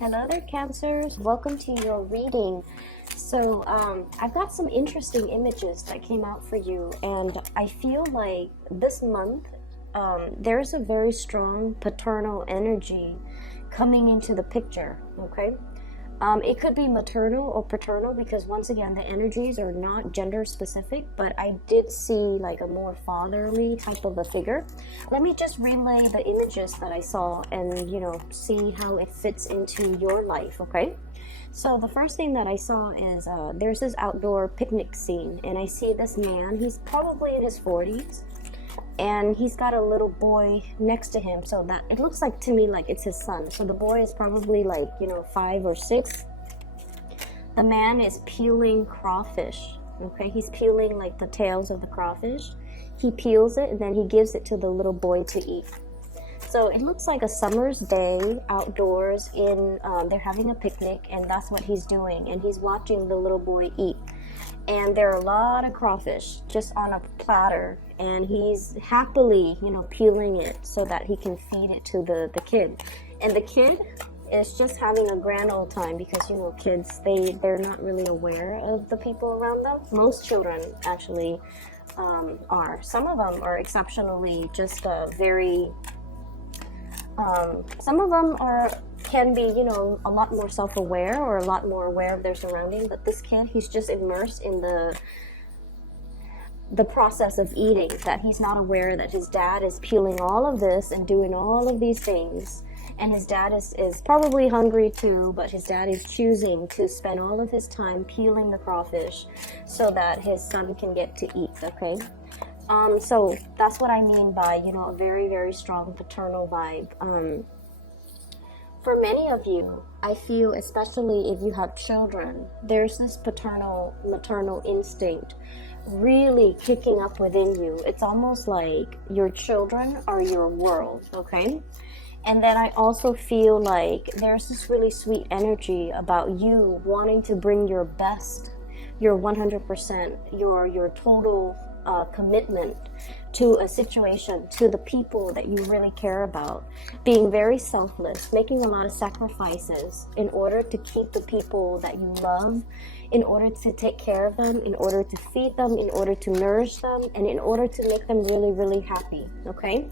Hello there, Cancers. Welcome to your reading. So I've got some interesting images that came out for you, and I feel like this month there's a very strong paternal energy coming into the picture, okay? It could be maternal or paternal because once again the energies are not gender specific, but I did see like a more fatherly type of a figure. Let me just relay the images that I saw and see how it fits into your life, okay? So the first thing that I saw is there's this outdoor picnic scene, and I see this man. He's probably in his 40s, and he's got a little boy next to him, so that it looks like to me like it's his son. So the boy is probably like 5 or 6. The man is peeling crawfish, okay? He's peeling like the tails of the crawfish. He peels it and then he gives it to the little boy to eat. So it looks like a summer's day outdoors in they're having a picnic, and that's what he's doing, and he's watching the little boy eat. And there are a lot of crawfish just on a platter, and he's happily, peeling it so that he can feed it to the kid. And the kid is just having a grand old time because, kids, they're not really aware of the people around them. Most children actually are. Some of them are exceptionally just very... some of them can be, a lot more self-aware or a lot more aware of their surroundings. But this kid, he's just immersed in the process of eating, that he's not aware that his dad is peeling all of this and doing all of these things. And his dad is probably hungry too, but his dad is choosing to spend all of his time peeling the crawfish so that his son can get to eat, okay? So that's what I mean by, a very, very strong paternal vibe. For many of you, I feel, especially if you have children, there's this paternal, maternal instinct really kicking up within you. It's almost like your children are your world, okay? And then I also feel like there's this really sweet energy about you wanting to bring your best, your 100%, your total commitment to a situation, to the people that you really care about, being very selfless, making a lot of sacrifices in order to keep the people that you love, in order to take care of them, in order to feed them, in order to nourish them, and in order to make them really, really happy, okay?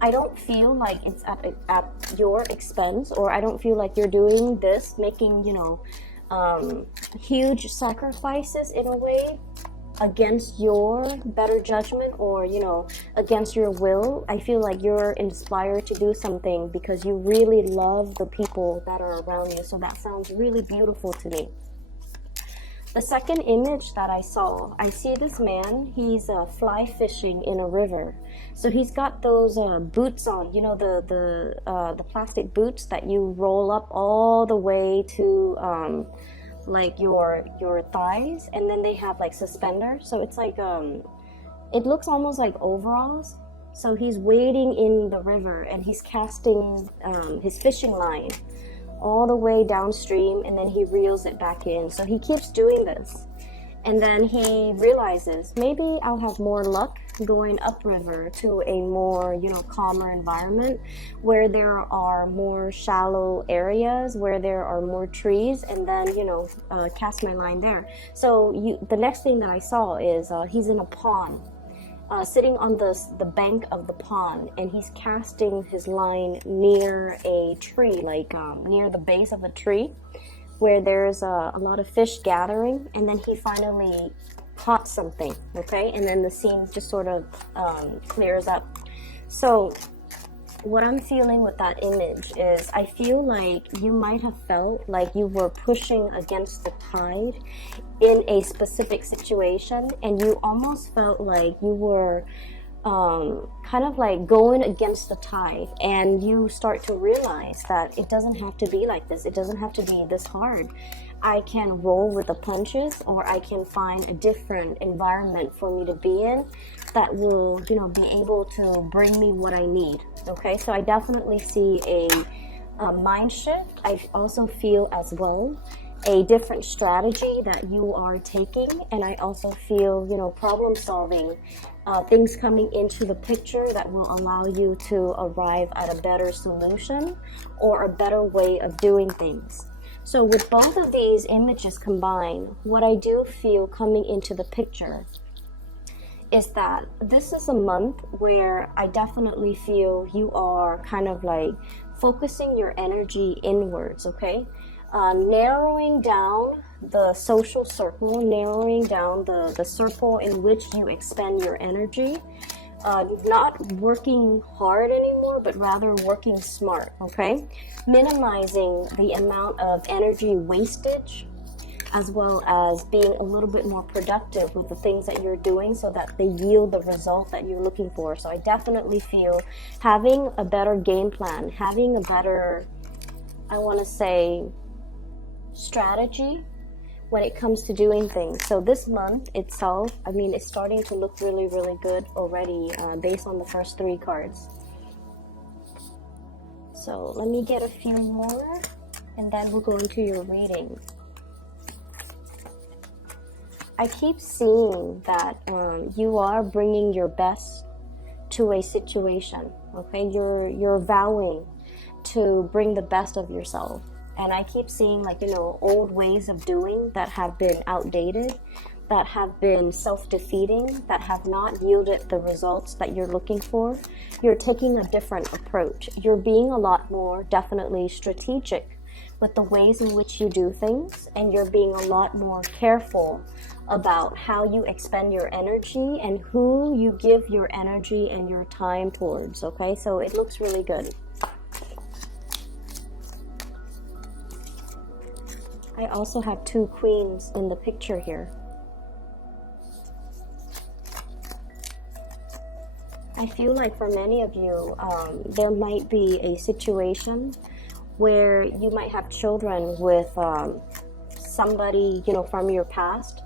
I don't feel like it's at your expense, or I don't feel like you're doing this, making, huge sacrifices in a way against your better judgment or, against your will. I feel like you're inspired to do something because you really love the people that are around you. So that sounds really beautiful to me. The second image that I saw, I see this man, he's fly fishing in a river. So he's got those boots on, the plastic boots that you roll up all the way to like your thighs, and then they have like suspenders. So it's like it looks almost like overalls. So he's wading in the river and he's casting his fishing line all the way downstream, and then he reels it back in. So he keeps doing this, and then he realizes maybe I'll have more luck going upriver to a more calmer environment where there are more shallow areas, where there are more trees, and then cast my line there. So the next thing that I saw is he's in a pond, sitting on the bank of the pond, and he's casting his line near a tree, like near the base of a tree where there's a lot of fish gathering, and then he finally caught something, okay? And then the scene just sort of clears up. So what I'm feeling with that image is I feel like you might have felt like you were pushing against the tide in a specific situation, and you almost felt like you were kind of like going against the tide, and you start to realize that it doesn't have to be like this. It doesn't have to be this hard. I can roll with the punches, or I can find a different environment for me to be in that will, be able to bring me what I need. Okay, so I definitely see a mind shift. I also feel as well a different strategy that you are taking, and I also feel, problem solving things coming into the picture that will allow you to arrive at a better solution or a better way of doing things. So with both of these images combined, what I do feel coming into the picture is that this is a month where I definitely feel you are kind of like focusing your energy inwards, okay? Narrowing down the social circle, narrowing down the circle in which you expend your energy. Not working hard anymore, but rather working smart, okay? Minimizing the amount of energy wastage, as well as being a little bit more productive with the things that you're doing so that they yield the result that you're looking for. So I definitely feel having a better game plan, having a better, I want to say, strategy when it comes to doing things. So this month itself, I mean, it's starting to look really, really good already based on the first 3 cards. So let me get a few more and then we'll go into your reading. I keep seeing that you are bringing your best to a situation, okay? You're vowing to bring the best of yourself. And I keep seeing, like, you know, old ways of doing that have been outdated, that have been self-defeating, that have not yielded the results that you're looking for. You're taking a different approach. You're being a lot more definitely strategic with the ways in which you do things, and you're being a lot more careful about how you expend your energy and who you give your energy and your time towards, okay? So it looks really good. I also have 2 queens in the picture here. I feel like for many of you, there might be a situation where you might have children with somebody, you know, from your past,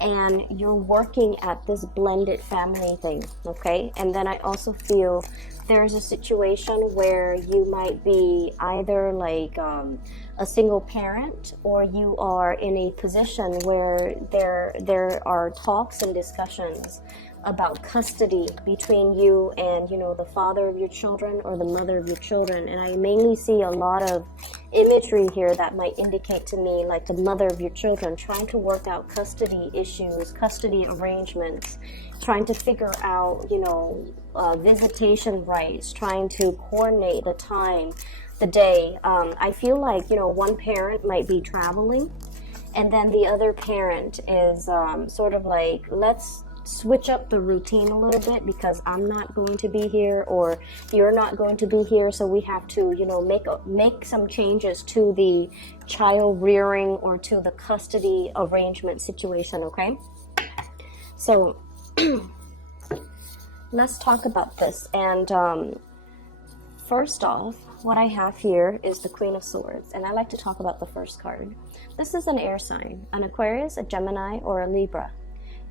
and you're working at this blended family thing, okay? And then I also feel there's a situation where you might be either like a single parent, or you are in a position where there are talks and discussions about custody between you and, you know, the father of your children or the mother of your children. And I mainly see a lot of imagery here that might indicate to me like the mother of your children trying to work out custody issues, custody arrangements, trying to figure out, you know, visitation rights, trying to coordinate the time, the day. I feel like, you know, one parent might be traveling, and then the other parent is sort of like, let's switch up the routine a little bit because I'm not going to be here or you're not going to be here, so we have to, you know, make some changes to the child rearing or to the custody arrangement situation, okay? So let's talk about this. And first off, what I have here is the Queen of Swords, and I like to talk about the first card. This is an air sign, an Aquarius, a Gemini, or a Libra.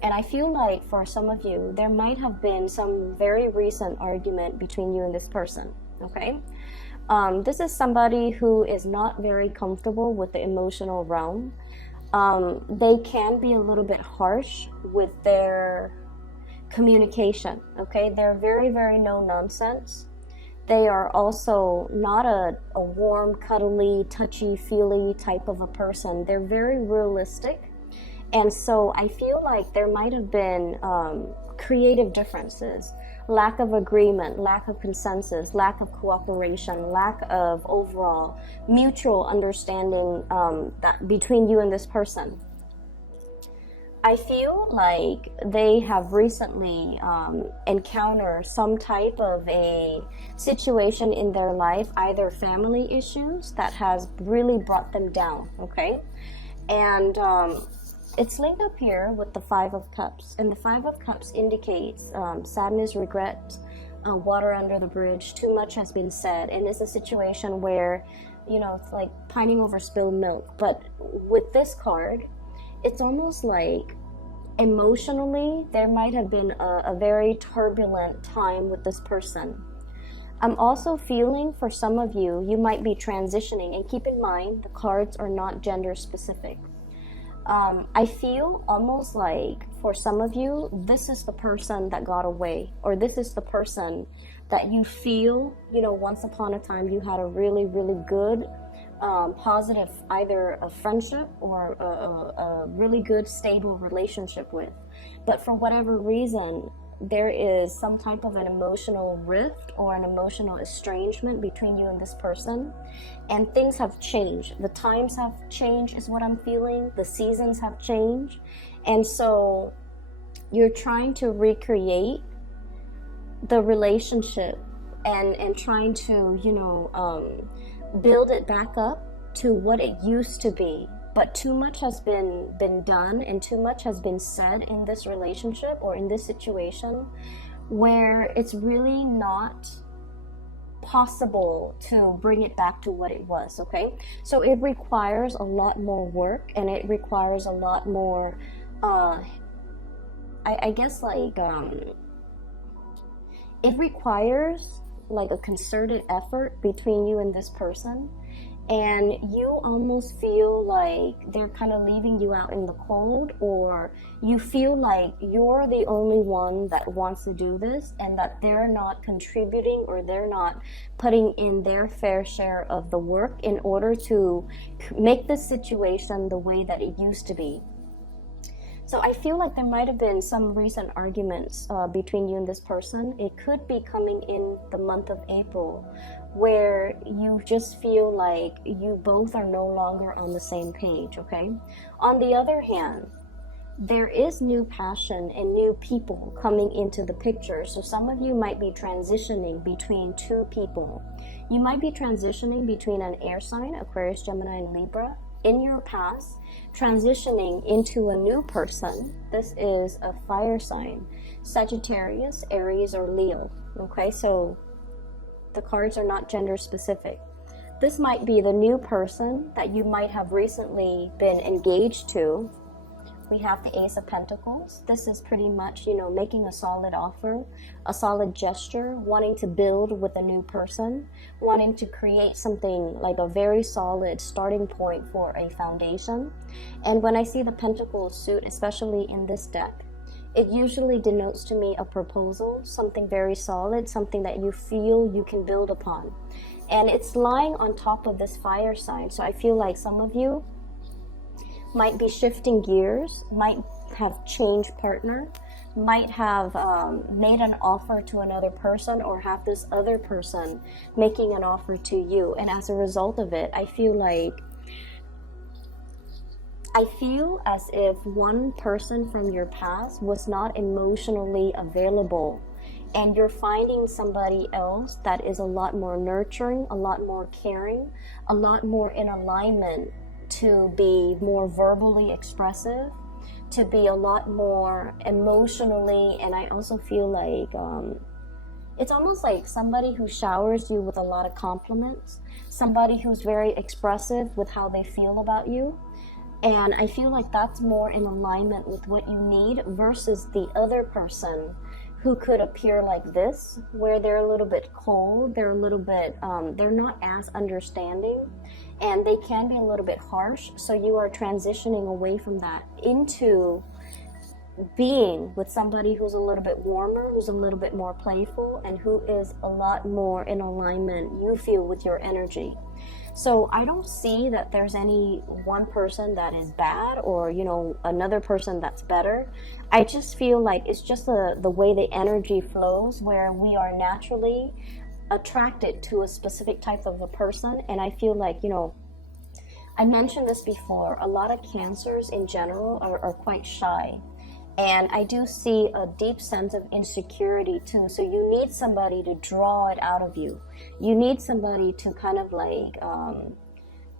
And I feel like for some of you, there might have been some very recent argument between you and this person, okay? This is somebody who is not very comfortable with the emotional realm. They can be a little bit harsh with their communication, okay? They're very, very no nonsense. They are also not a warm, cuddly, touchy-feely type of a person. They're very realistic. And so I feel like there might have been creative differences, lack of agreement, lack of consensus, lack of cooperation, lack of overall mutual understanding that between you and this person. I feel like they have recently encountered some type of a situation in their life, either family issues that has really brought them down, okay? And it's linked up here with the 5 of Cups, and the 5 of Cups indicates sadness, regret, water under the bridge. Too much has been said, and it's a situation where, you know, it's like pining over spilled milk. But with this card, it's almost like emotionally there might have been a very turbulent time with this person. I'm also feeling for some of you, you might be transitioning, and keep in mind the cards are not gender specific. I feel almost like for some of you, this is the person that got away, or this is the person that you feel, once upon a time you had a really, really good, positive, either a friendship or a really good, stable relationship with. But for whatever reason, there is some type of an emotional rift or an emotional estrangement between you and this person, and things have changed. The times have changed is what I'm feeling. The seasons have changed, and so you're trying to recreate the relationship and trying to build it back up to what it used to be. But too much has been done, and too much has been said in this relationship or in this situation, where it's really not possible to bring it back to what it was. Okay, so it requires a lot more work, and it requires a lot more I guess it requires like a concerted effort between you and this person. And you almost feel like they're kind of leaving you out in the cold, or you feel like you're the only one that wants to do this, and that they're not contributing, or they're not putting in their fair share of the work in order to make this situation the way that it used to be. So I feel like there might have been some recent arguments between you and this person. It could be coming in the month of April, where you just feel like you both are no longer on the same page, okay? On the other hand, there is new passion and new people coming into the picture. So some of you might be transitioning between two people. You might be transitioning between an air sign, Aquarius, Gemini, and Libra, in your past, transitioning into a new person. This is a fire sign, Sagittarius, Aries, or Leo, okay? So the cards are not gender specific. This might be the new person that you might have recently been engaged to. We have the Ace of Pentacles. This is pretty much, making a solid offer, a solid gesture, wanting to build with a new person, wanting to create something like a very solid starting point for a foundation. And when I see the Pentacles suit, especially in this deck, it usually denotes to me a proposal, something very solid, something that you feel you can build upon. And it's lying on top of this fire sign. So I feel like some of you might be shifting gears, might have changed partner, might have made an offer to another person, or have this other person making an offer to you. And as a result of it, I feel as if one person from your past was not emotionally available, and you're finding somebody else that is a lot more nurturing, a lot more caring, a lot more in alignment, to be more verbally expressive, to be a lot more emotionally. And I also feel like it's almost like somebody who showers you with a lot of compliments, somebody who's very expressive with how they feel about you. And I feel like that's more in alignment with what you need, versus the other person who could appear like this, where they're a little bit cold, they're a little bit, they're not as understanding, and they can be a little bit harsh. So you are transitioning away from that into being with somebody who's a little bit warmer, who's a little bit more playful, and who is a lot more in alignment, you feel, with your energy. So I don't see that there's any one person that is bad, or, another person that's better. I just feel like it's just the way the energy flows, where we are naturally attracted to a specific type of a person. And I feel like, I mentioned this before, a lot of Cancers in general are quite shy. And I do see a deep sense of insecurity too. So you need somebody to draw it out of you. You need somebody to kind of like,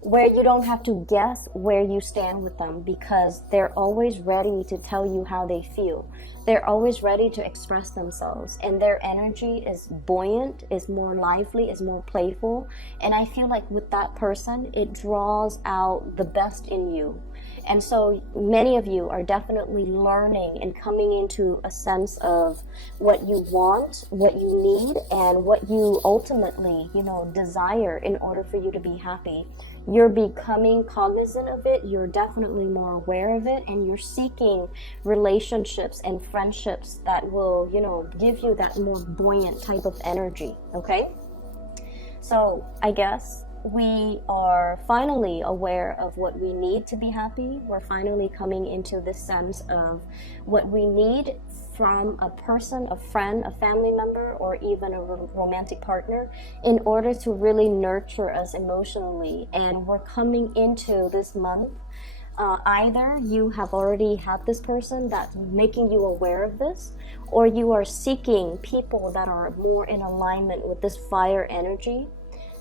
where you don't have to guess where you stand with them, because they're always ready to tell you how they feel. They're always ready to express themselves, and their energy is buoyant, is more lively, is more playful. And I feel like with that person, it draws out the best in you. And so many of you are definitely learning and coming into a sense of what you want, what you need, and what you ultimately, desire in order for you to be happy. You're becoming cognizant of it, you're definitely more aware of it, and you're seeking relationships and friendships that will, give you that more buoyant type of energy, okay? So I guess we are finally aware of what we need to be happy. We're finally coming into this sense of what we need from a person, a friend, a family member, or even a romantic partner in order to really nurture us emotionally. And we're coming into this month. Either you have already had this person that's making you aware of this, or you are seeking people that are more in alignment with this fire energy.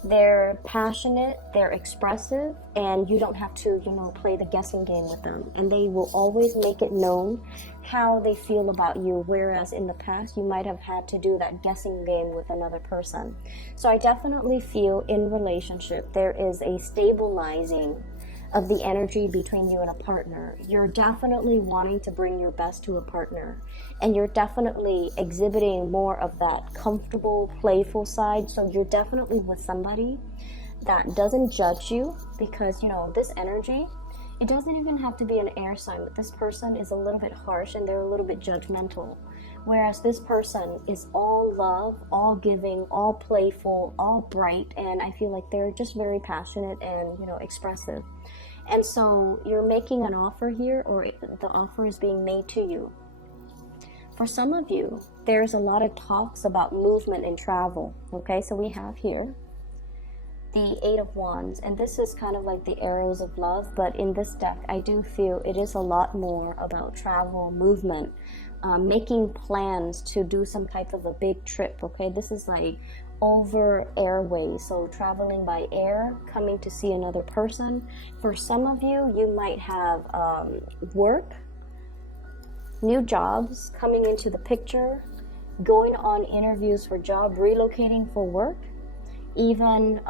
They're passionate, they're expressive, and you don't have to, play the guessing game with them. And they will always make it known how they feel about you, whereas in the past you might have had to do that guessing game with another person. So I definitely feel in relationship there is a stabilizing of the energy between you and a partner. You're definitely wanting to bring your best to a partner, and you're definitely exhibiting more of that comfortable, playful side. So you're definitely with somebody that doesn't judge you, because this energy, it doesn't even have to be an air sign, but this person is a little bit harsh and they're a little bit judgmental, whereas this person is all love, all giving, all playful, all bright, and I feel like they're just very passionate and expressive. And so you're making an offer here, or the offer is being made to you. For some of you, there's a lot of talks about movement and travel. Okay, so we have here the Eight of Wands, and this is kind of like the arrows of love, but in this deck I do feel it is a lot more about travel, movement, making plans to do some type of a big trip. Okay, this is like over airways, so traveling by air, coming to see another person. For some of you, you might have work, new jobs coming into the picture, going on interviews for job, relocating for work, even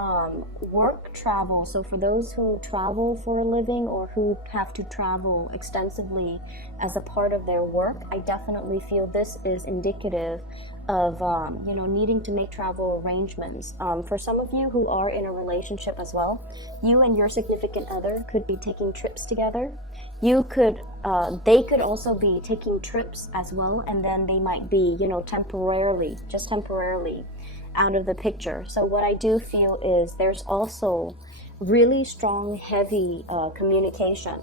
work travel. So for those who travel for a living or who have to travel extensively as a part of their work, I definitely feel this is indicative of needing to make travel arrangements. For some of you who are in a relationship as well, you and your significant other could be taking trips together. They could also be taking trips as well, and then they might be temporarily out of the picture. So what I do feel is there's also really strong, heavy communication.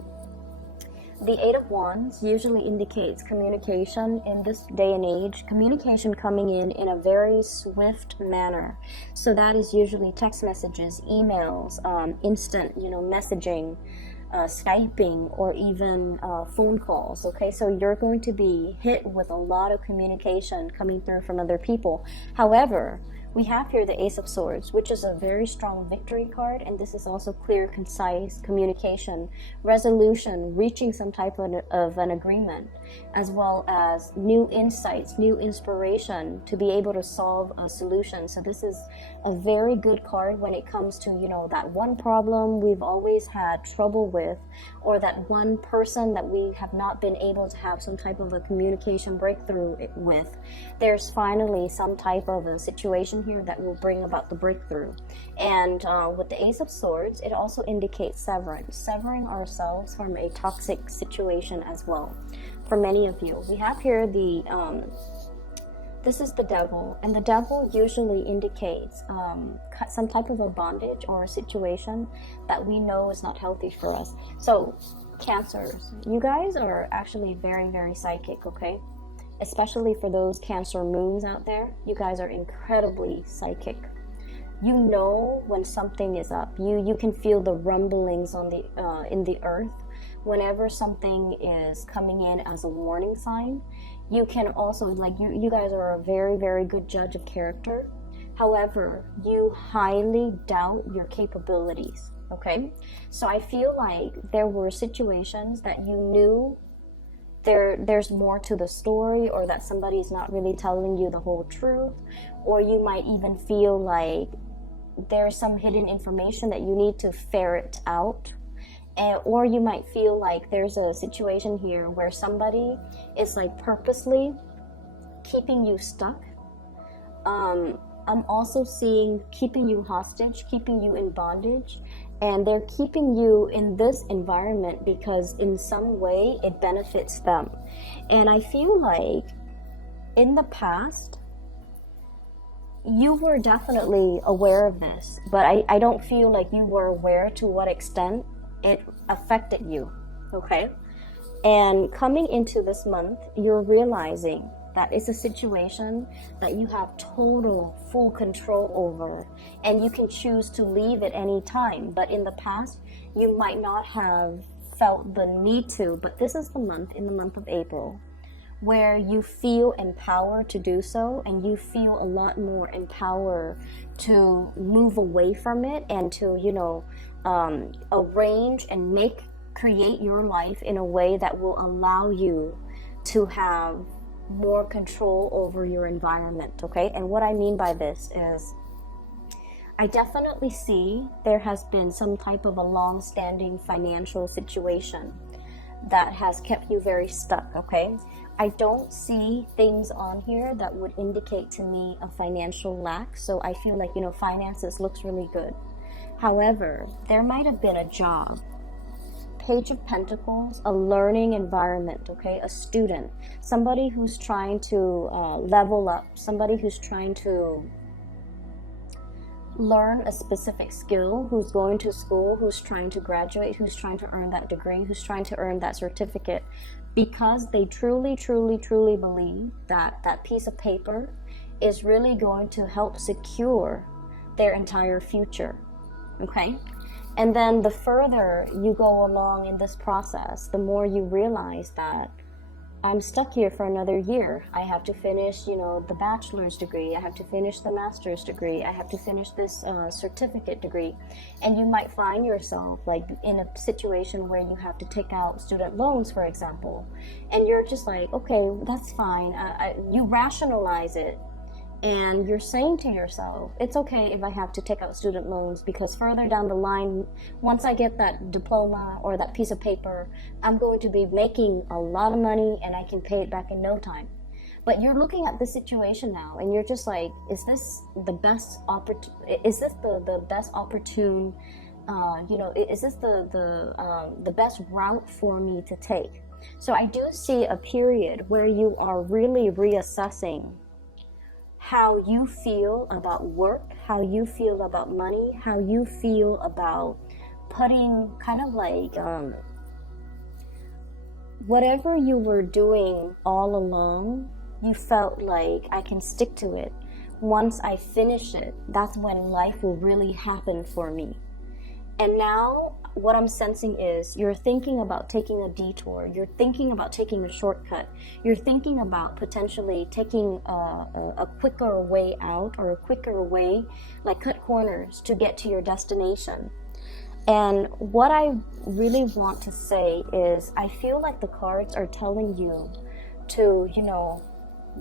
The Eight of Wands usually indicates communication in this day and age, communication coming in a very swift manner. So that is usually text messages, emails, instant, messaging, Skyping, or even phone calls. Okay, so you're going to be hit with a lot of communication coming through from other people. However, we have here the Ace of Swords, which is a very strong victory card, and this is also clear, concise communication, resolution, reaching some type of an agreement, as well as new insights, new inspiration to be able to solve a solution. So this is a very good card when it comes to, that one problem we've always had trouble with, or that one person that we have not been able to have some type of a communication breakthrough with. There's finally some type of a situation here that will bring about the breakthrough. And with the Ace of Swords, it also indicates severing ourselves from a toxic situation as well. For many of you, we have here this is the Devil, and the Devil usually indicates some type of a bondage or a situation that we know is not healthy for us. So Cancers, you guys are actually very, very psychic, okay? Especially for those Cancer moons out there, you guys are incredibly psychic. You know when something is up. You can feel the rumblings on the in the earth whenever something is coming in as a warning sign. You can also, you guys are a very, very good judge of character. However, you highly doubt your capabilities, okay? So I feel like there were situations that you knew there's more to the story, or that somebody's not really telling you the whole truth, or you might even feel like there's some hidden information that you need to ferret out. or you might feel like there's a situation here where somebody is like purposely keeping you stuck. I'm also seeing keeping you hostage, keeping you in bondage, and they're keeping you in this environment because in some way it benefits them. And I feel like in the past, you were definitely aware of this, but I don't feel like you were aware to what extent it affected you, okay? And coming into this month, you're realizing that it's a situation that you have total, full control over, and you can choose to leave at any time. But in the past, you might not have felt the need to, but this is the month, in the month of April, where you feel empowered to do so, and you feel a lot more empowered to move away from it and to, arrange and create your life in a way that will allow you to have more control over your environment, okay? And what I mean by this is, I definitely see there has been some type of a long-standing financial situation that has kept you very stuck, okay? I don't see things on here that would indicate to me a financial lack, so I feel like, finances looks really good. However, there might have been a job, Page of Pentacles, a learning environment, okay? A student, somebody who's trying to level up, somebody who's trying to learn a specific skill, who's going to school, who's trying to graduate, who's trying to earn that degree, who's trying to earn that certificate, because they truly, truly, truly believe that that piece of paper is really going to help secure their entire future, okay? And then the further you go along in this process, the more you realize that I'm stuck here for another year. I have to finish, the bachelor's degree. I have to finish the master's degree. I have to finish this certificate degree. And you might find yourself like in a situation where you have to take out student loans, for example. And you're just like, okay, that's fine. You rationalize it. And you're saying to yourself, it's okay if I have to take out student loans, because further down the line, once I get that diploma or that piece of paper, I'm going to be making a lot of money and I can pay it back in no time. But you're looking at the situation now and you're just like, is this the best is this the best opportune, is this the best route for me to take? So I do see a period where you are really reassessing how you feel about work, how you feel about money, how you feel about putting kind of like whatever you were doing all along, you felt like I can stick to it. Once I finish it, that's when life will really happen for me. And now what I'm sensing is you're thinking about taking a detour. You're thinking about taking a shortcut. You're thinking about potentially taking a quicker way out, or a quicker way, like cut corners to get to your destination. And what I really want to say is I feel like the cards are telling you to,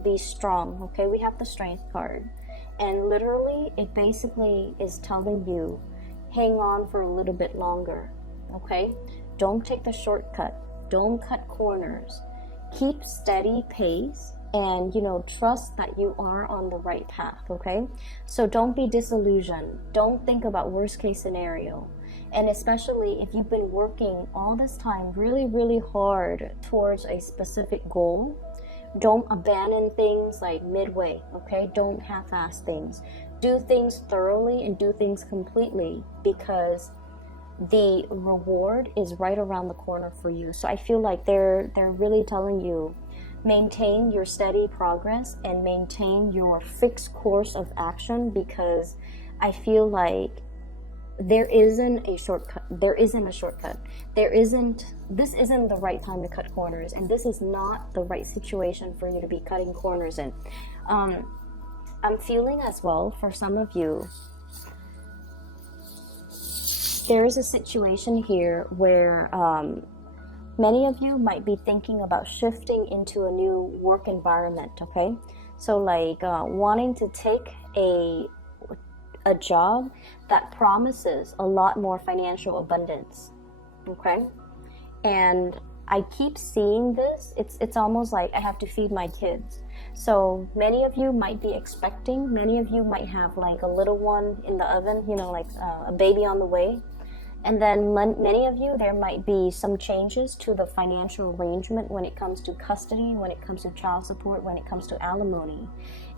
be strong, okay? We have the Strength card. And literally, it basically is telling you, hang on for a little bit longer, okay? Don't take the shortcut. Don't cut corners. Keep steady pace and, trust that you are on the right path, okay? So don't be disillusioned. Don't think about worst case scenario. And especially if you've been working all this time really, really hard towards a specific goal, don't abandon things like midway, okay? Don't half-ass things. Do things thoroughly and do things completely, because the reward is right around the corner for you. So I feel like they're really telling you, maintain your steady progress and maintain your fixed course of action, because I feel like there isn't a shortcut. This isn't the right time to cut corners, and this is not the right situation for you to be cutting corners in. I'm feeling as well, for some of you, there is a situation here where many of you might be thinking about shifting into a new work environment, okay? So like wanting to take a job that promises a lot more financial abundance, okay? And I keep seeing this. It's almost like I have to feed my kids. So many of you might be expecting, many of you might have like a little one in the oven, you know, like a baby on the way. And then many of you, there might be some changes to the financial arrangement when it comes to custody, when it comes to child support, when it comes to alimony.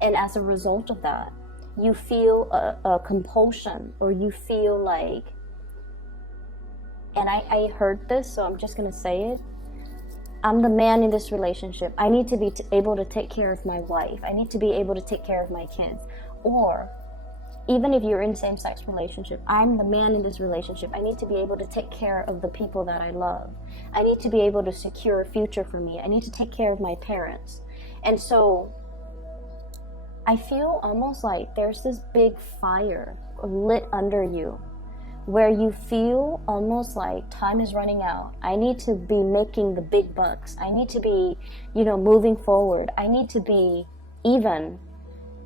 And as a result of that, you feel a compulsion, or you feel like, and I heard this, so I'm just going to say it. I'm the man in this relationship. I need to be able to take care of my wife. I need to be able to take care of my kids. Or even if you're in same-sex relationship, I'm the man in this relationship. I need to be able to take care of the people that I love. I need to be able to secure a future for me. I need to take care of my parents. And so I feel almost like there's this big fire lit under you, where you feel almost like time is running out. I need to be making the big bucks. I need to be, moving forward. I need to be even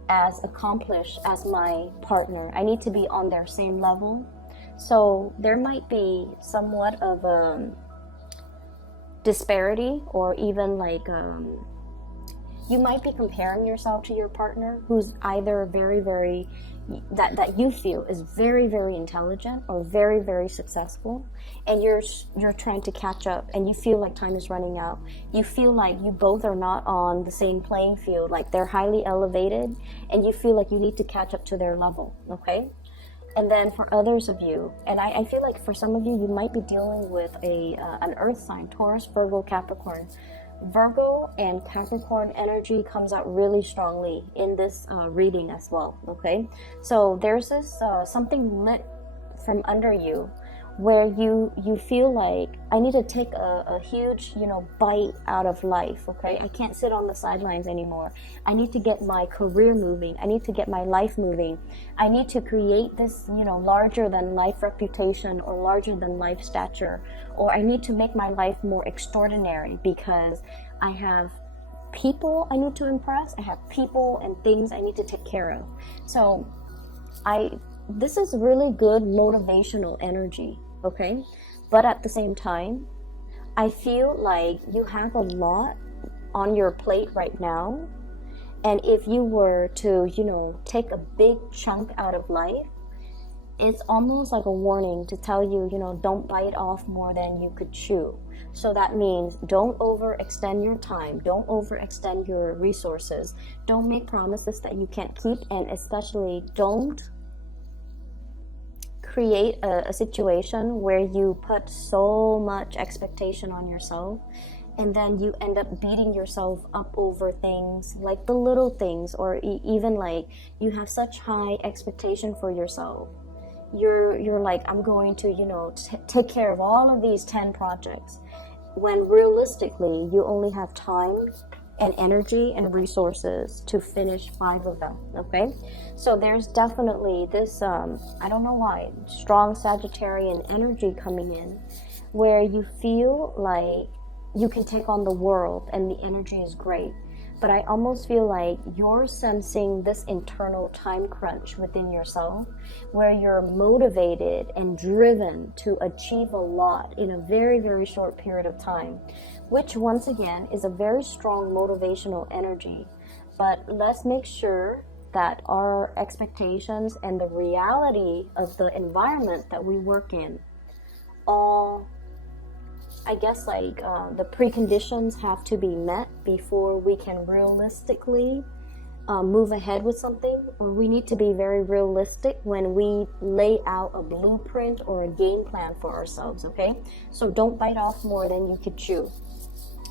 as accomplished as my partner. I need to be on their same level. So there might be somewhat of a disparity, or even like you might be comparing yourself to your partner who's either very, very, that you feel is very, very intelligent or very, very successful, and you're trying to catch up, and you feel like time is running out. You feel like you both are not on the same playing field, like they're highly elevated, and you feel like you need to catch up to their level, okay? And then for others of you, and I feel like for some of you, you might be dealing with an earth sign, Taurus, Virgo, Capricorn. Virgo and Capricorn energy comes out really strongly in this reading as well, okay? So there's this something lit from under you, where you feel like, I need to take a huge, bite out of life, okay? I can't sit on the sidelines anymore. I need to get my career moving. I need to get my life moving. I need to create this, larger than life reputation, or larger than life stature, or I need to make my life more extraordinary, because I have people I need to impress. I have people and things I need to take care of. So this is really good motivational energy, okay? But at the same time, I feel like you have a lot on your plate right now, and if you were to take a big chunk out of life, it's almost like a warning to tell you, don't bite off more than you could chew. So that means don't overextend your time, don't overextend your resources, don't make promises that you can't keep, and especially don't create a situation where you put so much expectation on yourself, and then you end up beating yourself up over things, like the little things, or even like you have such high expectation for yourself. You're like, I'm going to take care of all of these 10 projects, when realistically you only have time and energy and resources to finish 5 of them, okay? So there's definitely this I don't know why, strong Sagittarian energy coming in, where you feel like you can take on the world and the energy is great. But I almost feel like you're sensing this internal time crunch within yourself, where you're motivated and driven to achieve a lot in a very, very short period of time, which once again is a very strong motivational energy. But let's make sure that our expectations and the reality of the environment that we work in all, I guess, like the preconditions have to be met before we can realistically move ahead with something, or we need to be very realistic when we lay out a blueprint or a game plan for ourselves, okay? So don't bite off more than you could chew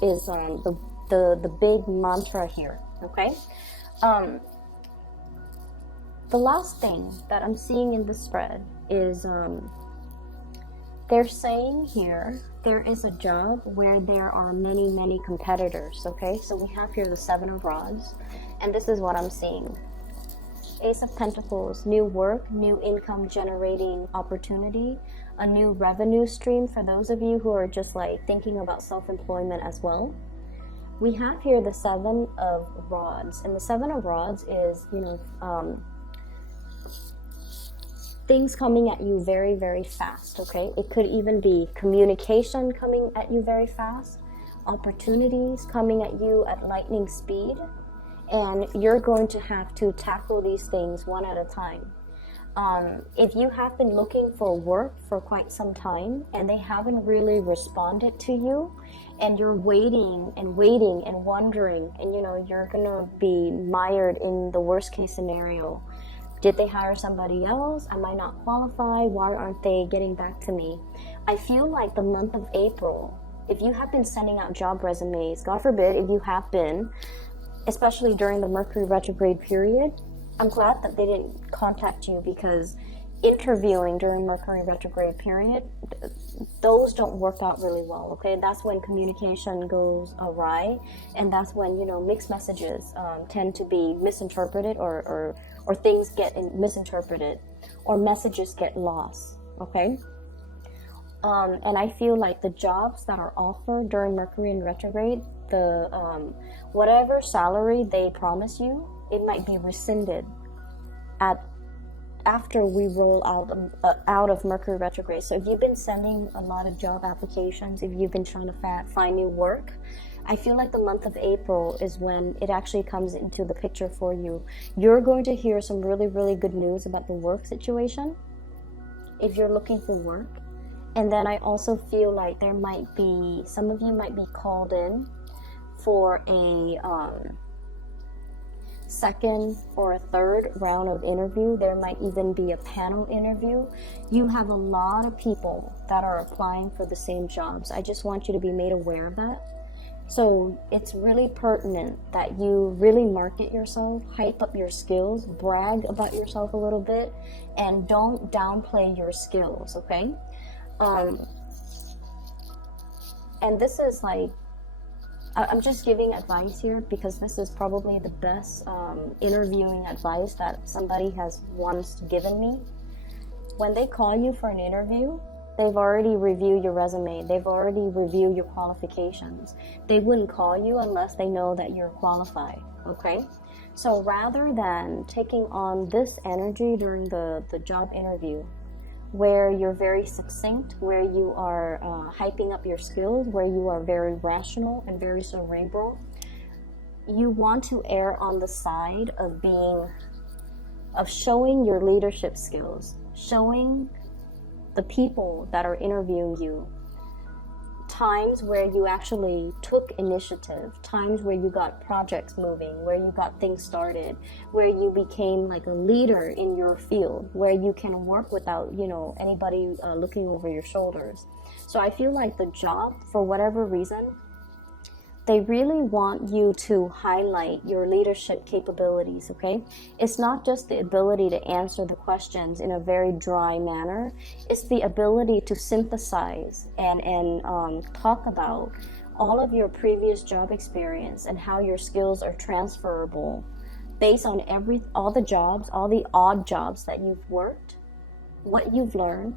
is the big mantra here, okay? The last thing that I'm seeing in the spread is they're saying here there is a job where there are many, many competitors, okay? So we have here the 7 of Rods, and this is what I'm seeing. Ace of Pentacles, new work, new income generating opportunity, a new revenue stream for those of you who are just like thinking about self-employment as well. We have here the 7 of Rods, and the 7 of Rods is, things coming at you very, very fast, okay? It could even be communication coming at you very fast, opportunities coming at you at lightning speed, and you're going to have to tackle these things one at a time. If you have been looking for work for quite some time and they haven't really responded to you, and you're waiting and waiting and wondering, and you know, you're gonna be mired in the worst case scenario. Did they hire somebody else? Am I not qualified? Why aren't they getting back to me? I feel like the month of April, if you have been sending out job resumes, God forbid if you have been, especially during the Mercury retrograde period, I'm glad that they didn't contact you, because interviewing during Mercury retrograde period, those don't work out really well, okay? That's when communication goes awry, and that's when, you know, mixed messages tend to be misinterpreted, or things get misinterpreted, or messages get lost, okay? And I feel like the jobs that are offered during Mercury in retrograde, the whatever salary they promise you, it might be rescinded after we roll out of Mercury retrograde. So if you've been sending a lot of job applications, if you've been trying to find new work, I feel like the month of April is when it actually comes into the picture for you. You're going to hear some really, really good news about the work situation if you're looking for work. And then I also feel like there might be, some of you might be called in for a second or a third round of interview. There might even be a panel interview. You have a lot of people that are applying for the same jobs. I just want you to be made aware of that. So it's really pertinent that you really market yourself, hype up your skills, brag about yourself a little bit, and don't downplay your skills, okay? And this is like, I'm just giving advice here because this is probably the best interviewing advice that somebody has once given me. When they call you for an interview, they've already reviewed your resume. They've already reviewed your qualifications. They wouldn't call you unless they know that you're qualified, okay? So rather than taking on this energy during the job interview, where you're very succinct, where you are hyping up your skills, where you are very rational and very cerebral, you want to err on the side of showing your leadership skills, showing the people that are interviewing you times where you actually took initiative, times where you got projects moving, where you got things started, where you became like a leader in your field, where you can work without, you know, anybody looking over your shoulders. So I feel like the job, for whatever reason, they really want you to highlight your leadership capabilities, okay? It's not just the ability to answer the questions in a very dry manner. It's the ability to synthesize and talk about all of your previous job experience and how your skills are transferable based on all the jobs, all the odd jobs that you've worked, what you've learned,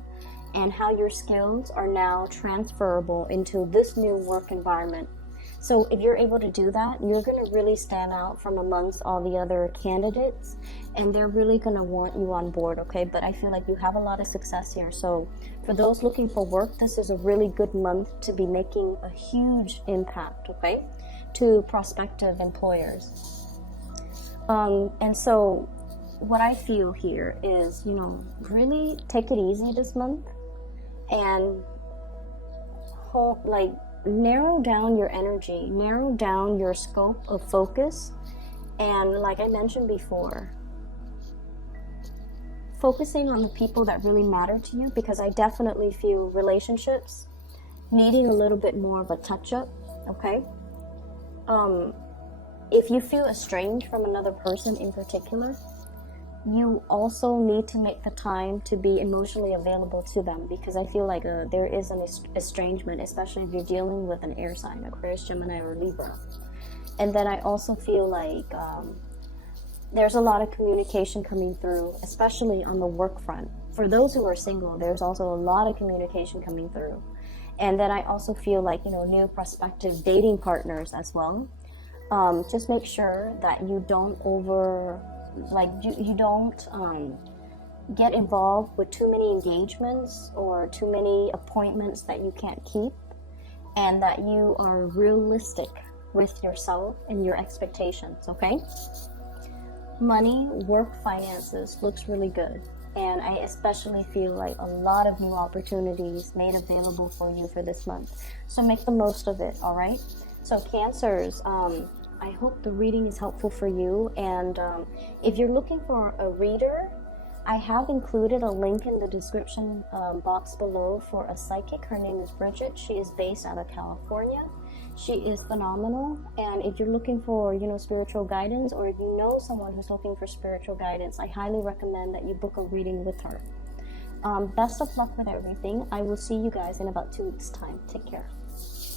and how your skills are now transferable into this new work environment. So if you're able to do that, you're going to really stand out from amongst all the other candidates, and they're really going to want you on board, okay? But I feel like you have a lot of success here. So for those looking for work, this is a really good month to be making a huge impact, okay, to prospective employers. And so what I feel here is, you know, really take it easy this month and narrow down your energy, narrow down your scope of focus, and like I mentioned before, focusing on the people that really matter to you, because I definitely feel relationships needing a little bit more of a touch-up, okay? If you feel estranged from another person in particular, you also need to make the time to be emotionally available to them, because I feel like there is an estrangement, especially if you're dealing with an air sign, Aquarius, Gemini, or Libra. And then I also feel like there's a lot of communication coming through, especially on the work front. For those who are single, there's also a lot of communication coming through. And then I also feel like, you know, new prospective dating partners as well. Just make sure that you don't get involved with too many engagements or too many appointments that you can't keep, and that you are realistic with yourself and your expectations, okay? Money, work, finances looks really good. And I especially feel like a lot of new opportunities made available for you for this month. So make the most of it, all right? So Cancers, I hope the reading is helpful for you. And if you're looking for a reader, I have included a link in the description box below for a psychic. Her name is Bridget. She is based out of California. She is phenomenal. And if you're looking for, spiritual guidance, or if you know someone who's looking for spiritual guidance, I highly recommend that you book a reading with her. Best of luck with everything. I will see you guys in about 2 weeks' time. Take care.